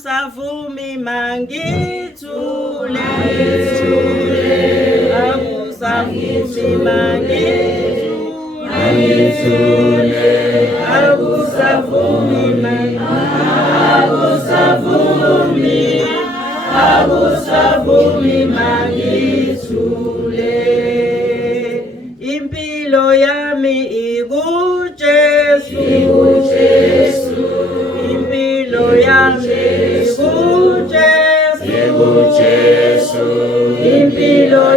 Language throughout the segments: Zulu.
akusavumi mangithule akusavumi mangithule akusavumi mangithule impilo yami ikuJesu impilo yami ikuJesu impilo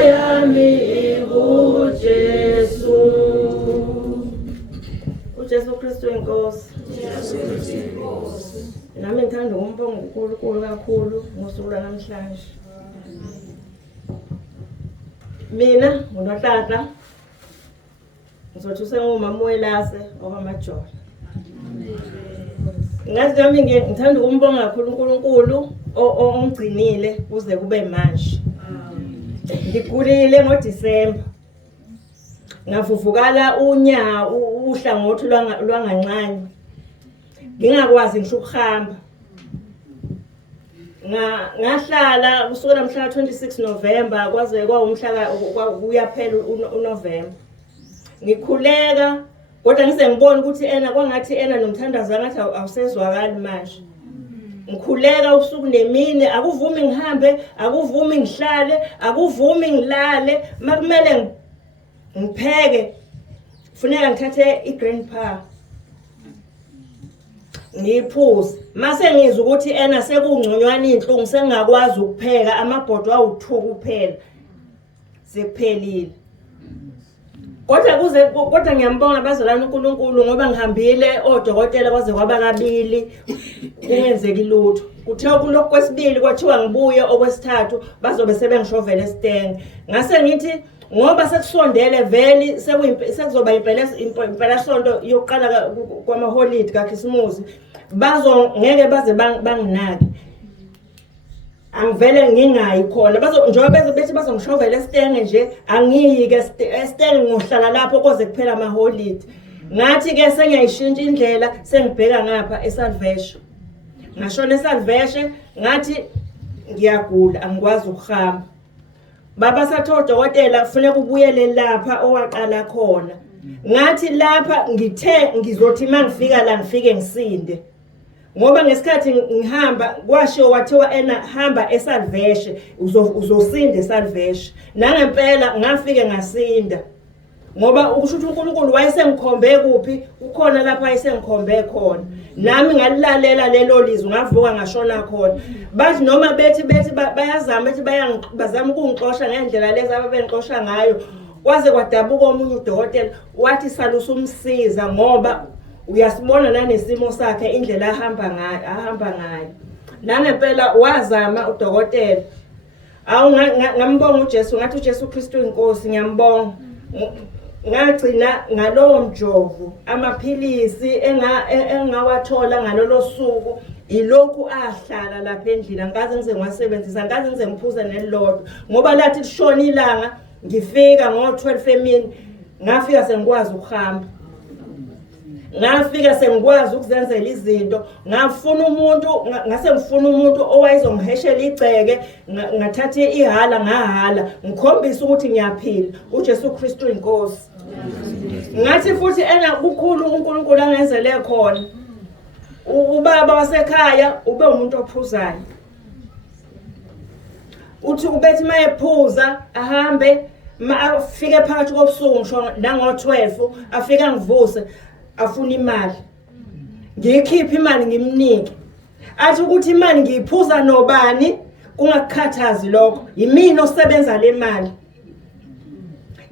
yami ikuJesu uJesu Kristu inkosi nami ngithanda umbongo uNkulunkulu kakhulu ngosuku namhlanje. Mina nguNonhlanhla ngizothi usenguMaMwelase okwamajola. Ngathi nami ngithanda ukumbonga kakhulu uNkulunkulu ongigcinile kuze kube manje. Ngigulile ngoDisemba. Ngavuvukala uhlangothi lwangancane. Ngingakwazi ngisho ukuhamba. Ngahlala kusukela mhla 26 November kwaze kwaumhla kuyaphela uNovember. Ngikhuleka kodwa ngize ngibone ukuthi kwangathi nomthandazo ngathi awusezwakali manje. Ngikhuleka ubusuku nemini akuvumi ngihambe, akuvumi ngihlale, akuvumi ngilale, makumele ngipheke kufuneka ngithathe igrandpa ngiphuze mase ngizwa ukuthi sekungconywana inhlungu sengakwazi ukupheka amabhodo awu2 kuphela sekuphelile. Kodwa ngiyambonga bazalwane uNkulunkulu ngoba ngihambile odokotela kwaze kwaba kabili kungenzeki lutho. Kuthe kulokho kwesibili kwathiwa ngibuye okwesithathu bazobe sebengishovela esitenge. Ngase ngithi ngoba sekusondele veli sekuzoba impela sonto yokuqala kwamaholide kaKhisimusi ngeke baze banginake. Angivele ngingayi khona njengoba bethi bazongishovela esitenge nje angiyike esitenge ngohlala lapho koze kuphela amaholide. Ngathi ke sengiyayishintsha indlela sengibheka ngapha eSalvation. Ngashona eSalvation ngathi ngiyagula angikwazi ukuhamba. Baba sathe udokotela kufanele ubuyele lapha owaqala khona. Ngathi lapha ngizothi mangifika la ngifike ngisinde. Ngoba ngesikhathi ngihamba kwashiwo wathiwa hamba eSalvation uzosinda eSalvation. Nangempela ngafike ngasinda. Ngoba ukusho ukuthi uNkulunkulu wayesengikhombe kuphi ukhona lapha ayesengikhombe khona. Nami ngalilalela lelo lizwi ngavuka ngashona khona. Bathi noma bethi bayazama bethi bazama ukungixosha ngendlela lezi ababengixosha ngayo. Kwaze kwadabuka omunye udokotela wathi salusa umsiza ngoba uyasibona nanesimo sakhe indlela ahamba ngayo. Nangempela wazama udokotela. Ngambonga uJesu ngathi uJesu Kristu inkosi ngiyambonga. Ngagcina ngalowo mjovo amaphilisi engawathola ngalolo suku ilokhu ahlala lapha endlini angikaze ngize ngiwasebenzisa angikaze ngize ngiphuza nelodwa ngoba lathi lishona ilanga ngifika ngo12 emini ngafika sengikwazi ukuhamba. Ngafika sengikwazi ukuzenzela izinto ngafuna umuntu owayezongiheshela igceke ngathatha ihala ngahala ngikhombisa ukuthi ngiyaphila uJesu Kristu inkosi. Ngathi futhi kukhulu uNkulunkulu angenzele khona. Ubaba wasekhaya ube umuntu ophuzayo. Uthi ubethi mayephuza ahambe afike phakathi kobusuku ngisho nango12 afika ngivuse afuna imali. Ngiyikhipha imali ngimnike. Athi ukuthi imali ngiyiphuza nobani kungakhathazi lokho. Yimina osebenza le mali.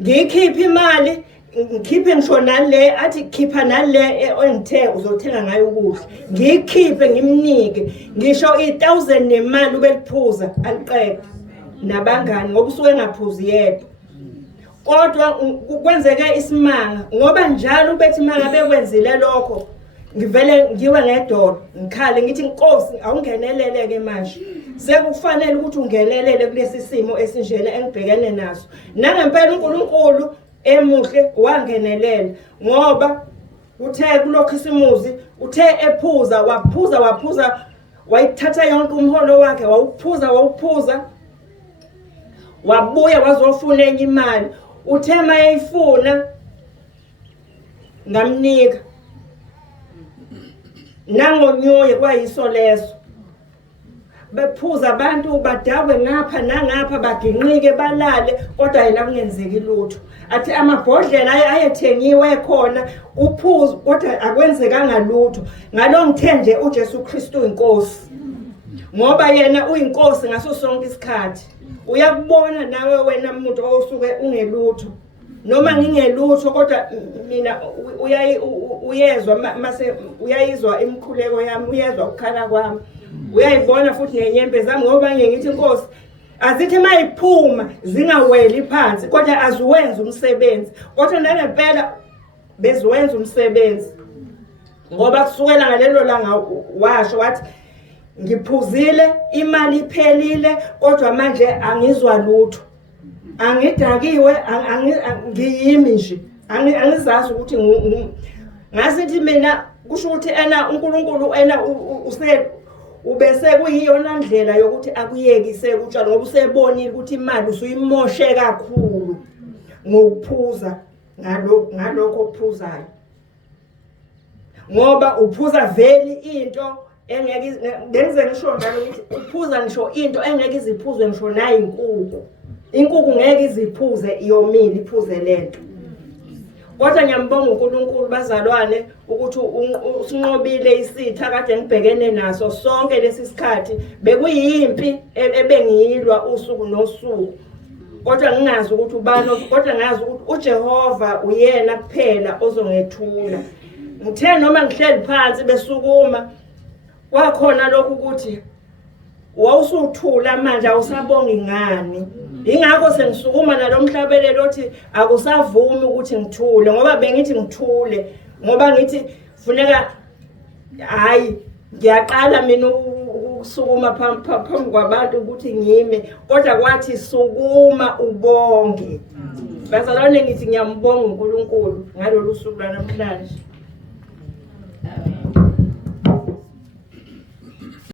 Ngiyikhipha imali ngikhiphe ngisho nale athi khipha nale engithe uzothenga ngayo ukudla. Ngiyikhiphe ngimnike. Ngisho 1000 nemali ubeliphuza aliqede nabangani ngoba usuke engaphuzi yedwa. Kodwa kwenzeke isimanga ngoba njalo ubethi mangabe kwenzile lokho ngivele ngiwe ngedolo ngikhale ngithi inkosi awungeneleleke manje sekufanele ukuthi ungenelele kulesi simo esinjena engibhekene naso. Nangempela uNkulunkulu emuhle wangenelela ngoba uthe kulokhisimuzi uthe ephuza waphuza wayithatha yonke umholo wakhe wawuphuza wabuya wazofuna enye imali uthe mayifuna ngamnika nangonyuye kwayiso leso bephuza abantu badabwe ngapha nangapha baginqike balale kodwa yena kungenzeki lutho athi amabhodlela ayethengiwe khona uphuzo kodwa akwenzekanga lutho ngalo ngithe nje uJesu Kristu inkosi ngoba yena uyinkosi ngaso sonke isikhathi uyakubona nawe wena umuntu osuke ungelutho noma ngingelutho kodwa mina uyezwa mase uyayizwa imkhuleko yami uyezwa ukukhala kwami uyayibona futhi nenyembe zami ngoba ngithi inkosi azithi mayiphuma zingaweli phansi kodwa aziwenza umsebenzi kodwa nangempela beziwenza umsebenzi ngoba kusukela ngalelo langa washo wathi ngiphuzile imali iphelile kodwa manje angizwa lutho angidakiwe ngiyimi nje angizazi ukuthi ngasithi mina kusho ukuthi ena uNkulunkulu ena ubese kuyiyona ndlela yokuthi akuyekise utshalo ngoba usebonile ukuthi imali usuyimoshe kakhulu ngokuphuza ngalokho okuphuzayo ngoba uphuza veli into engeke bengize ngisho njalo ukuthi uphuza ngisho into engeke iziphuzwe ngisho nayi inkukhu ngeke iziphuze iyomile iphuze lento kodwa ngiyambonga uNkulunkulu bazalwane ukuthi usinqobile isitha kade ngibhekene naso sonke lesi sikhathi bekuyimpi ebengiyilwa usuku nosuku kodwa ngingazi ukuthi ubani kodwa ngazi ukuthi uJehova uyena kuphela ozongethula ngithe noma ngihleli phansi besukuma wakhona lokhu ukuthi wawusuthula manje awusabonga ngani ingakho sengisukuma nalomhlabelelo othi akusavumi ukuthi ngithule ngoba bengithi ngithule ngoba ngithi funeka hayi ngiyaqala mina ukusukuma phambi kwabantu ukuthi ngime kodwa kwathi sukuma ubonge bazalwane ngithi ngiyambonga uNkulunkulu ngalolu suku lanamhlanje